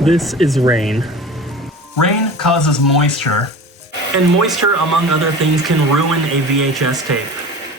This is rain. Rain causes moisture, and moisture, among other things, can ruin a VHS tape.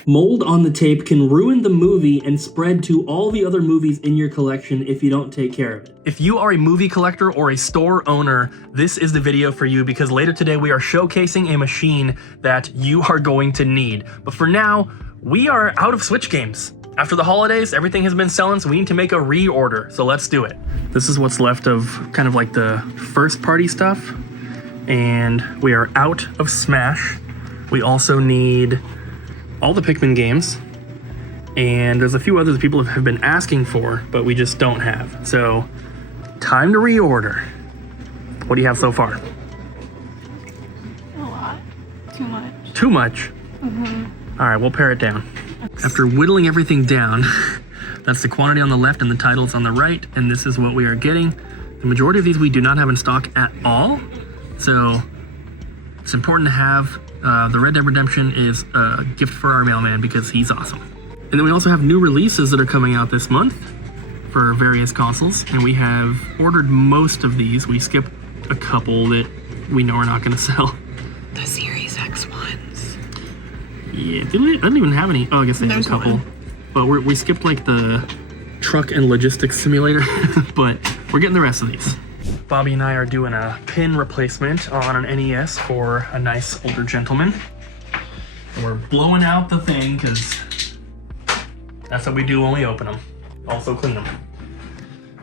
Mold on the tape can ruin the movie and spread to all the other movies in your collection if you don't take care of it. If you are a movie collector or a store owner, this is the video for you, because later today we are showcasing a machine that you are going to need. But for now, we are out of Switch games. After the holidays, everything has been selling, so we need to make a reorder. So let's do it. This is what's left of kind of like the first party stuff. And we are out of Smash. We also need all the Pikmin games. And there's a few others that people have been asking for, but we just don't have. So, time to reorder. What do you have so far? A lot. Too much. Too much? Mm-hmm. All right, we'll pare it down. After whittling everything down, that's the quantity on the left and the titles on the right, and this is what we are getting. The majority of these we do not have in stock at all, so it's important to have. The Red Dead Redemption is a gift for our mailman because he's awesome. And then we also have new releases that are coming out this month for various consoles, and we have ordered most of these. We skipped a couple that we know are not going to sell. The Series X ones. Yeah, I don't even have any. Oh, I guess there's a couple. One. But we skipped like the truck and logistics simulator, but we're getting the rest of these. Bobby and I are doing a pin replacement on an NES for a nice older gentleman. And we're blowing out the thing because that's what we do when we open them. Also clean them.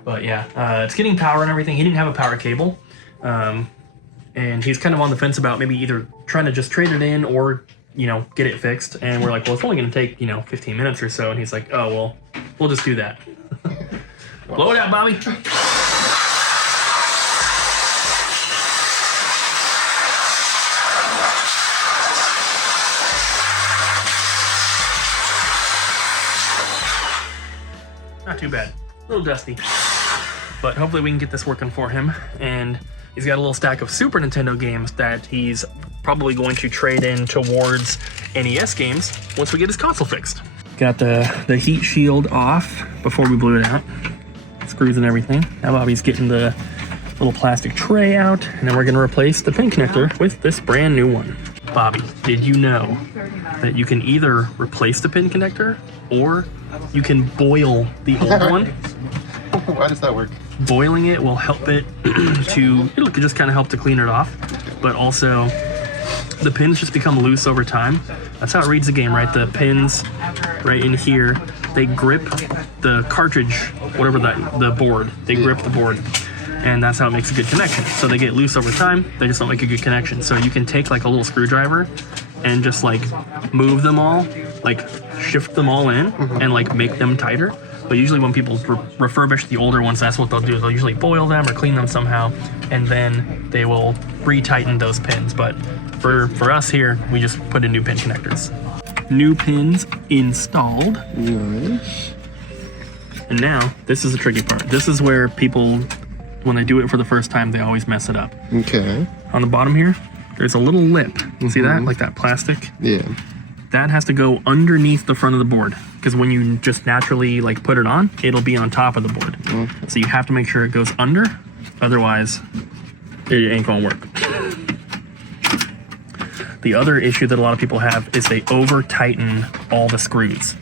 But yeah, it's getting power and everything. He didn't have a power cable. And he's kind of on the fence about maybe either trying to just trade it in or, you know, get it fixed. And we're like, well, it's only going to take, 15 minutes or so. And he's like, oh, well, we'll just do that. Blow it out, Bobby. Not too bad. A little dusty. But hopefully we can get this working for him. And he's got a little stack of Super Nintendo games that he's probably going to trade in towards NES games once we get his console fixed. Got the heat shield off before we blew it out. Screws and everything. Now Bobby's getting the little plastic tray out, and then we're gonna replace the pin connector with this brand new one. Bobby, did you know that you can either replace the pin connector or you can boil the old one? Why does that work? Boiling it will help it it'll just kind of help to clean it off, but also the pins just become loose over time. That's how it reads the game, right? The pins right in here, they grip the cartridge, whatever the board, they grip the board, and that's how it makes a good connection. So they get loose over time, they just don't make a good connection. So you can take like a little screwdriver and just like move them all, like shift them all in and like make them tighter. But usually when people refurbish the older ones, that's what they'll do. They'll usually boil them or clean them somehow, and then they will re-tighten those pins. But for us here, we just put in new pin connectors. New pins installed. Nice. And now, this is the tricky part. This is where people, when they do it for the first time, they always mess it up. Okay. On the bottom here, there's a little lip. You see that? Like that plastic? Yeah. That has to go underneath the front of the board, because when you just naturally like put it on, it'll be on top of the board. Okay. So you have to make sure it goes under, otherwise it ain't gonna work. The other issue that a lot of people have is they over tighten all the screws.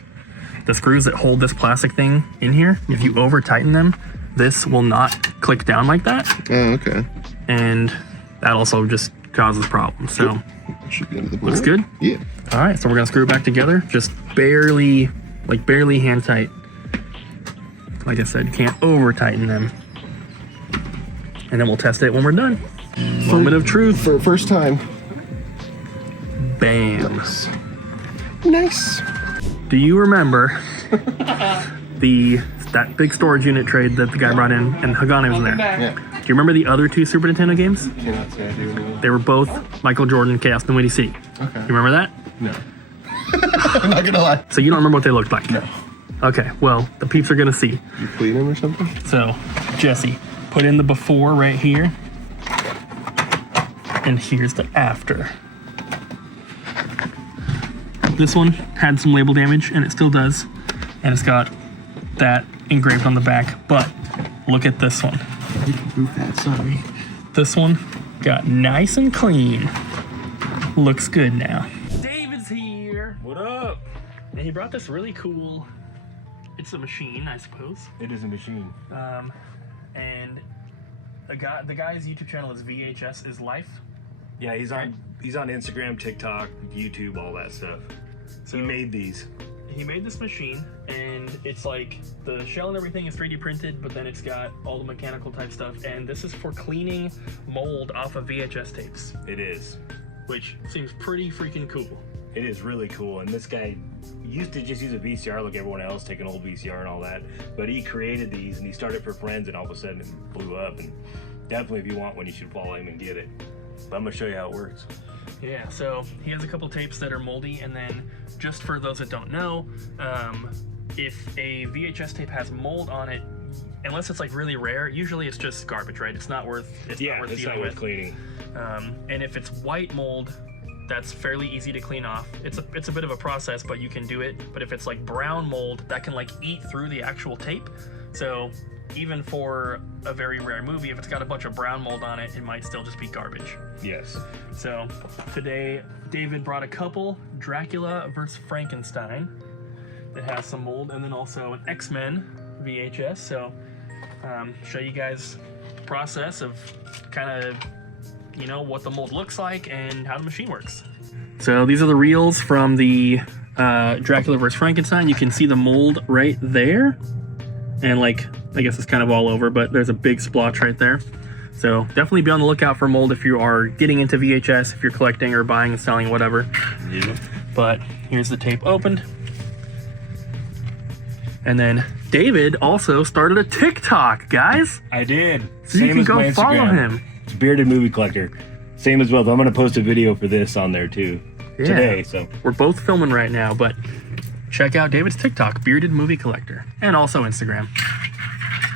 The screws that hold this plastic thing in here, if you over tighten them, this will not click down like that. Oh, okay. And that also just causes problems. So should be under the board. looks good? Yeah. All right, so we're gonna screw it back together, just barely hand tight. Like I said, you can't over tighten them. And then we'll test it when we're done. Moment of truth. For first time. Bam. Nice. Do you remember that big storage unit trade that the guy brought in and Hagane was in there? Yeah. Do you remember the other two Super Nintendo games? Cannot say I do. They were both Michael Jordan, Chaos in the Windy City. Okay. You remember that? No. I'm not gonna lie. So you don't remember what they looked like? No. Okay, well, the peeps are gonna see. You clean them or something? So, Jesse, put in the before right here. And here's the after. This one had some label damage, and it still does. And it's got that engraved on the back, but look at this one. Move that, sorry. This one got nice and clean. Looks good now. David's here. What up? And he brought this really cool, it's a machine, I suppose. It is a machine. And the guy's YouTube channel is VHS is Life. Yeah, he's on Instagram, TikTok, YouTube, all that stuff. So he made these. He made this machine, and it's like the shell and everything is 3D printed, but then it's got all the mechanical type stuff, and this is for cleaning mold off of VHS tapes. It is. Which seems pretty freaking cool. It is really cool, and this guy used to just use a VCR like everyone else, take an old VCR and all that, but he created these, and he started for friends, and all of a sudden it blew up, and definitely if you want one, you should follow him and get it. But I'm gonna show you how it works. Yeah, so he has a couple tapes that are moldy, and then just for those that don't know, if a VHS tape has mold on it, unless it's like really rare, usually it's just garbage, right? It's not worth dealing with cleaning. And if it's white mold, that's fairly easy to clean off. It's a bit of a process, but you can do it. But if it's like brown mold, that can like eat through the actual tape. So even for a very rare movie, if it's got a bunch of brown mold on it, it might still just be garbage. Yes. So today, David brought a couple, Dracula vs. Frankenstein, that has some mold, and then also an X-Men VHS. So show you guys the process of kind of, you know, what the mold looks like and how the machine works. So these are the reels from the Dracula vs. Frankenstein. You can see the mold right there. And like, I guess it's kind of all over, but there's a big splotch right there. So definitely be on the lookout for mold if you are getting into VHS, if you're collecting or buying and selling, whatever. Yeah. But here's the tape opened. And then David also started a TikTok, guys. I did. So you can go follow him. It's Bearded Movie Collector. Same as well. I'm gonna post a video for this on there too today. So we're both filming right now, but check out David's TikTok, Bearded Movie Collector, and also Instagram.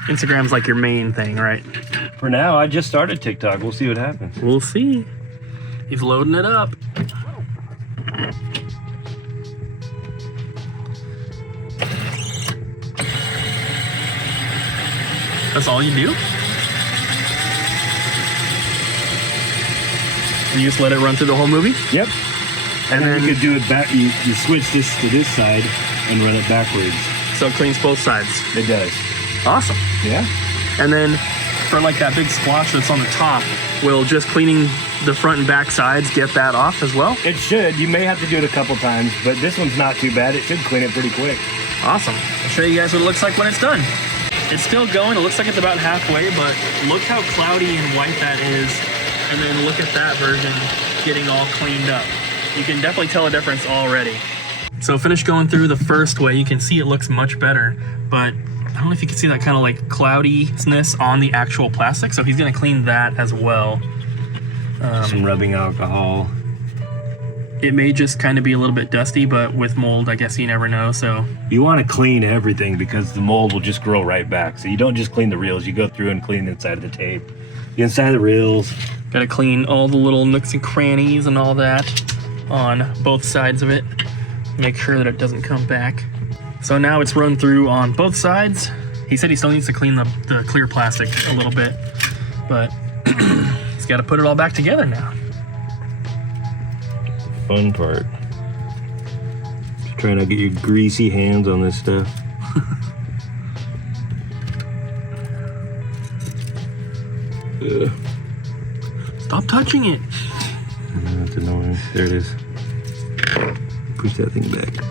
Instagram's like your main thing, right? for now, I just started TikTok. We'll see what happens. We'll see. He's loading it up. That's all you do? You just let it run through the whole movie? Yep. And then you could do it back. You switch this to this side and run it backwards. So it cleans both sides. It does. Awesome. Yeah. And then for like that big splotch that's on the top, will just cleaning the front and back sides get that off as well? It should. You may have to do it a couple times, but this one's not too bad. It should clean it pretty quick. Awesome. I'll show you guys what it looks like when it's done. It's still going. It looks like it's about halfway, but look how cloudy and white that is. And then look at that version getting all cleaned up. You can definitely tell a difference already. So finished going through the first way. You can see it looks much better, but I don't know if you can see that kind of like cloudiness on the actual plastic. So he's gonna clean that as well. Some rubbing alcohol. It may just kind of be a little bit dusty, but with mold, I guess you never know. So You want to clean everything because the mold will just grow right back. So you don't just clean the reels. You go through and clean the inside of the tape, the inside of the reels. gotta clean all the little nooks and crannies and all that on both sides of it. Make sure that it doesn't come back. So now it's run through on both sides. He said he still needs to clean the clear plastic a little bit, but he's got to put it all back together now. Fun part. Just trying not to get your greasy hands on this stuff. Stop touching it. That's annoying. There it is. Push that thing back.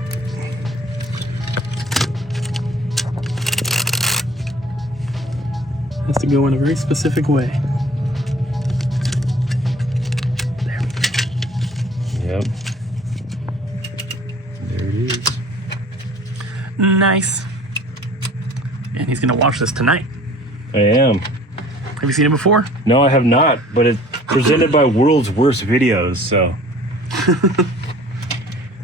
Has to go in a very specific way. There. Yep. There it is. Nice. And he's gonna watch this tonight. I am. Have you seen it before? No, I have not, but it's presented by World's Worst Videos, so.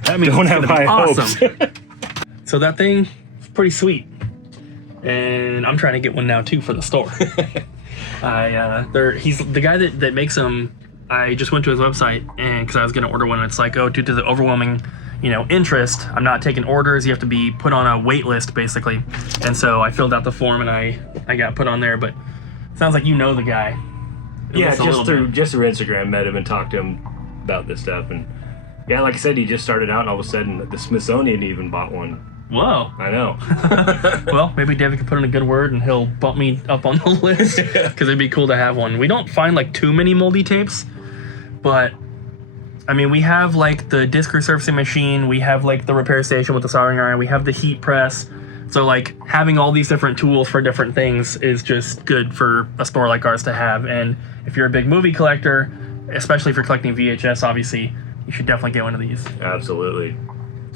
That means Don't it's have gonna be high awesome. hopes. So that thing is pretty sweet. And I'm trying to get one now too for the store. He's the guy that makes them. I just went to his website and because I was gonna order one, and it's like, oh, due to the overwhelming, interest, I'm not taking orders. You have to be put on a wait list basically. And so I filled out the form and I got put on there. But Sounds like you know the guy. At Yeah, least a little bit. just through Instagram, met him and talked to him about this stuff, and yeah, like I said, he just started out, and all of a sudden, the Smithsonian even bought one. Whoa. I know. Well, maybe David could put in a good word and he'll bump me up on the list, because it'd be cool to have one. We don't find like too many moldy tapes, but I mean, we have like the disc resurfacing machine, we have like the repair station with the soldering iron, we have the heat press. So like having all these different tools for different things is just good for a store like ours to have. And if you're a big movie collector, especially if you're collecting VHS, obviously, you should definitely get one of these. Absolutely.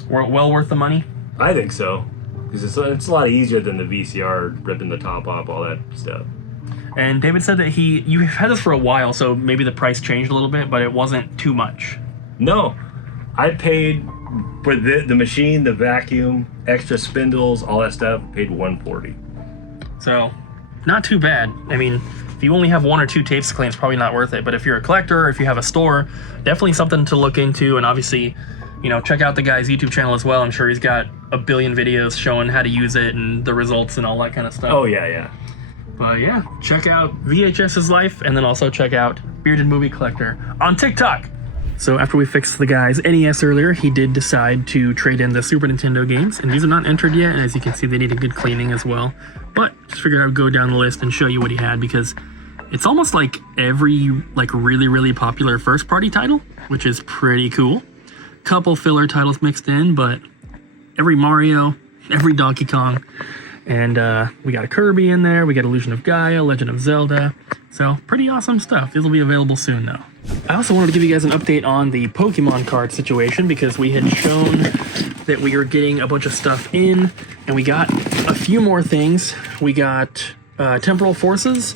Well worth the money. I think so, because it's a lot easier than the VCR ripping the top off, all that stuff. And David said that you've had this for a while, so maybe the price changed a little bit, but it wasn't too much. No, I paid for the machine, the vacuum, extra spindles, all that stuff. Paid $140. So, not too bad. I mean, if you only have 1 or 2 tapes to clean, it's probably not worth it. But if you're a collector, or if you have a store, definitely something to look into. And obviously, you know, check out the guy's YouTube channel as well. I'm sure he's got a billion videos showing how to use it and the results and all that kind of stuff. Oh yeah. But yeah, check out VHS's life, and then also check out Bearded Movie Collector on TikTok. So after we fixed the guy's NES earlier, he did decide to trade in the Super Nintendo games, and these are not entered yet, and as you can see, they need a good cleaning as well. But just figured I would go down the list and show you what he had, because it's almost like every like really popular first-party title, which is pretty cool. Couple filler titles mixed in, but every Mario, every Donkey Kong, and we got a Kirby in there, we got Illusion of Gaia, Legend of Zelda, so pretty awesome stuff. These will be available soon though. I also wanted to give you guys an update on the Pokemon card situation, because we had shown that we were getting a bunch of stuff in, and we got a few more things. We got Temporal Forces,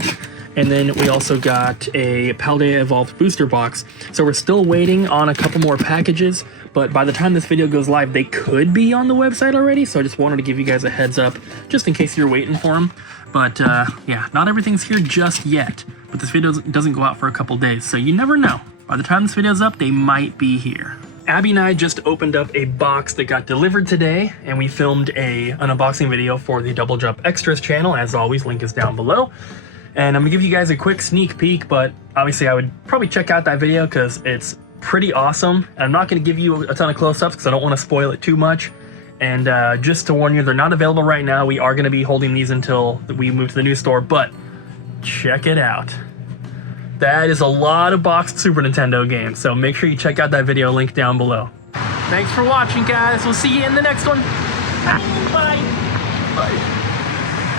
and then we also got a Paldea Evolved booster box. So we're still waiting on a couple more packages, but by the time this video goes live, they could be on the website already, so I just wanted to give you guys a heads up, just in case you're waiting for them. But yeah, not everything's here just yet, but this video doesn't go out for a couple days, so you never know. By the time this video's up, they might be here. Abby and I just opened up a box that got delivered today, and we filmed an unboxing video for the Double Jump Extras channel. As always, link is down below. And I'm gonna give you guys a quick sneak peek, but obviously I would probably check out that video because it's pretty awesome. And I'm not gonna give you a ton of close-ups because I don't wanna spoil it too much. And just to warn you, they're not available right now. We are gonna be holding these until we move to the new store, but check it out. That is a lot of boxed Super Nintendo games, so make sure you check out that video, link down below. Thanks for watching, guys. We'll see you in the next one. Bye.